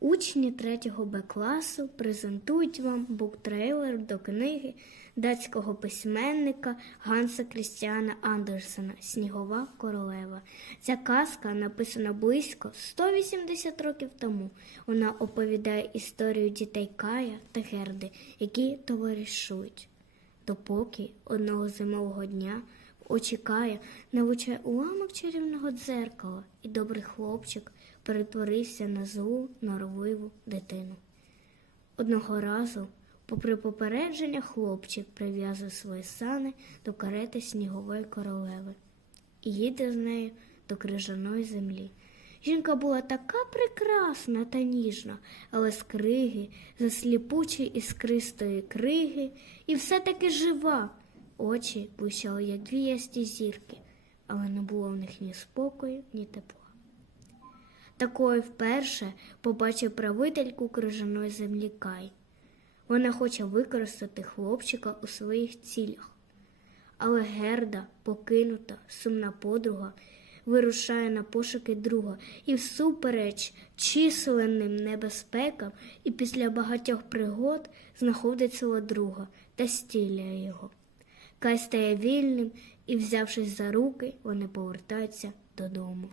Учні 3 Б класу презентують вам буктрейлер до книги датського письменника Ганса Крістіана Андерсена Снігова королева. Ця казка написана близько 180 років тому. Вона оповідає історію дітей Кая та Герди, які товаришують. Допоки одного зимового дня в очі Кая навучає уламок чарівного дзеркала, і добрий хлопчик перетворився на злу, норовливу дитину. Одного разу, попри попередження, хлопчик прив'язує свої сани до карети снігової королеви і їде з нею до крижаної землі. Жінка була така прекрасна та ніжна, але з криги, засліпучої іскристої криги, і все-таки жива. Очі блищали, як дві ясті зірки, але не було в них ні спокою, ні тепла. Такою вперше побачив правительку крижаної землі Кай. Вона хоче використати хлопчика у своїх цілях. Але Герда, покинута, сумна подруга, вирушає на пошуки друга і всупереч численним небезпекам і після багатьох пригод знаходить свого друга та стіляє його. Кай стає вільним і, взявшись за руки, вони повертаються додому.